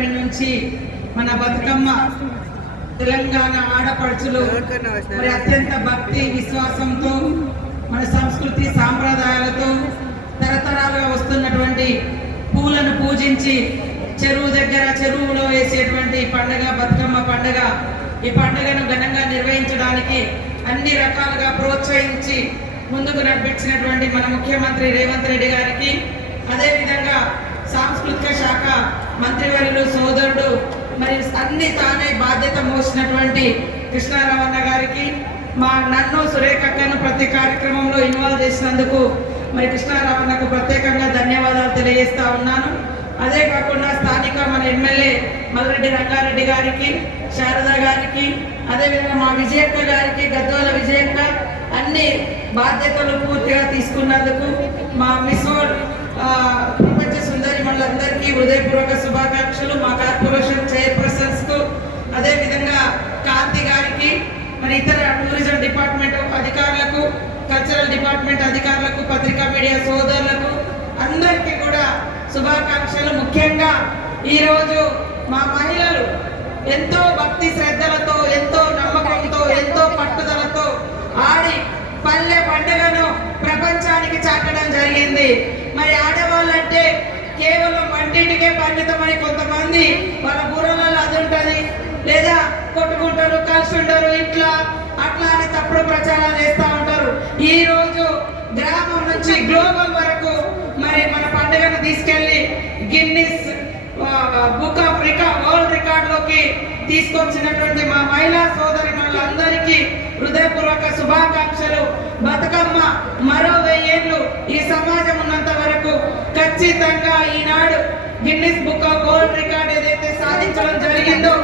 Development నుంచి మన బతుకమ్మ తెలంగాణ ఆడపడుచులు మరి అత్యంత భక్తి విశ్వాసంతో మన సంస్కృతి సాంప్రదాయాలతో తరతరాలుగా వస్తున్నటువంటి పూలను పూజించి చెరువులో వేసేటువంటి పండుగ బతుకమ్మ పండుగ. ఈ పండుగను ఘనంగా నిర్వహించడానికి అన్ని రకాలుగా ప్రోత్సహించి ముందుకు నడిపించినటువంటి మన ముఖ్యమంత్రి రేవంత్ రెడ్డి గారికి, అదేవిధంగా సాంస్కృతిక శాఖ మంత్రివర్యులు సోదరుడు మరి అన్ని తానే బాధ్యత మోసినటువంటి కృష్ణారావు అన్న గారికి, నన్ను సురేఖక్కను ప్రతి కార్యక్రమంలో ఇన్వాల్వ్ చేసినందుకు మరి కృష్ణారావు అన్నకు ప్రత్యేకంగా ధన్యవాదాలు తెలియజేస్తా ఉన్నాను. అదే కాకుండా స్థానిక మన ఎమ్మెల్యే మల్రెడ్డి రంగారెడ్డి గారికి, శారద గారికి, అదేవిధంగా మా విజయక్క గారికి, గద్వాల విజయక్క అన్ని బాధ్యతలు పూర్తిగా తీసుకున్నందుకు మా మిస్ వరల్డ్ ప్రపంచ సుందరి మళ్ళందరికీ హృదయపూర్వక శుభాకాంక్షలు. మా కార్పొరేషన్ చైర్పర్సన్స్ కు, అదేవిధంగా కాంతి గారికి, మరి ఇతర టూరిజం డిపార్ట్మెంట్ అధికారులకు, కల్చరల్ డిపార్ట్మెంట్ అధికారులకు, పత్రికా మీడియా సోదరులకు అందరికీ కూడా శుభాకాంక్షలు. ముఖ్యంగా ఈరోజు మా మహిళలు ఎంతో భక్తి శ్రద్ధలతో, ఎంతో నమ్మకంతో, ఎంతో పట్టుదలతో ఆడి పల్లె పండుగను ప్రపంచానికి చాటడం జరిగింది. మరి ఆడవాళ్ళంటే కేవలం వంటింటికే పరిమితమని కొంతమంది వాళ్ళ బుర్రలలో అది ఉంటుంది, లేదా కొట్టుకుంటారు, కలిసి ఉంటారు, ఇట్లా అట్లా అని తప్పుడు ప్రచారాలు చేస్తూ ఉంటారు. ఈ రోజు గ్రామం నుంచి గ్లోబల్ వరకు మరి మన పండుగను తీసుకెళ్లి గిన్నిస్ బుక్ ఆఫ్ వరల్డ్ రికార్డులోకి తీసుకొచ్చినటువంటి మా మహిళా సోదరి మనందరికీ హృదయపూర్వక శుభాకాంక్షలు. బతుకమ్మ మరో 1000 ఏళ్ళు ఈ సమాజం ఉన్నంత వరకు ఖచ్చితంగా ఈనాడు Guinness book of world record ఏదైతే సాధించడం జరిగిందో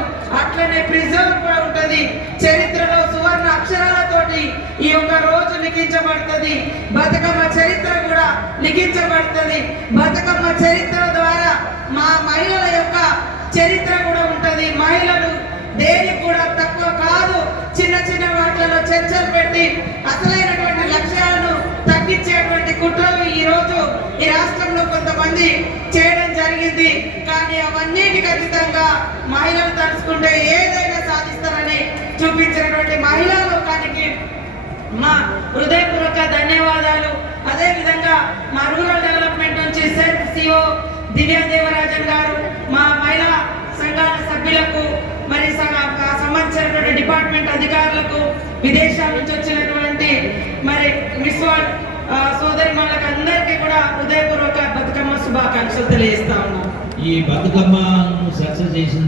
అట్లనే ప్రిజర్వ్ కూడా ఉంటుంది. చరిత్రలో సువర్ణ అక్షరాలతోటి ఈ యొక్క రోజు లిఖించబడుతుంది. బతుకమ్మ చరిత్ర కూడా లిఖించబడుతుంది. బతుకమ్మ చరిత్ర ద్వారా మా మహిళల యొక్క చరిత్ర కూడా ఉంటుంది. మహిళలు దేనికి కూడా తక్కువ కాదు. చిన్న చిన్న వాటిలలో చర్చలు పెట్టి అసలైనటువంటి లక్ష్యాలను తగ్గించేటువంటి కుట్రలు ఈ రోజు ఈ రాష్ట్రంలో కొంతమంది చేయడం జరిగింది. కానీ అవన్నిటికి ఖచ్చితంగా మహిళలు తలుచుకుంటే ఏదైనా సాధిస్తారని చూపించినటువంటి మహిళా లోకానికి మా హృదయపూర్వక ధన్యవాదాలు. అదేవిధంగా మా రూరల్ డెవలప్మెంట్ నుంచి సిఓ దివ్యాదేవరాజన్ గారు, మా మహిళా సంఘాల సభ్యులకు, మరి సంబంధించినటువంటి డిపార్ట్మెంట్ అధికారులకు, విదేశాల నుంచి వచ్చినటువంటి మరి మిస్ వరల్డ్ సోదరి మళ్ళకి అందరికీ కూడా హృదయపూర్వక బతుకమ్మ శుభాకాంక్షలు తెలియజేస్తా ఉన్నాను. ఈ బతుకమ్మను సక్సెస్ చేసిన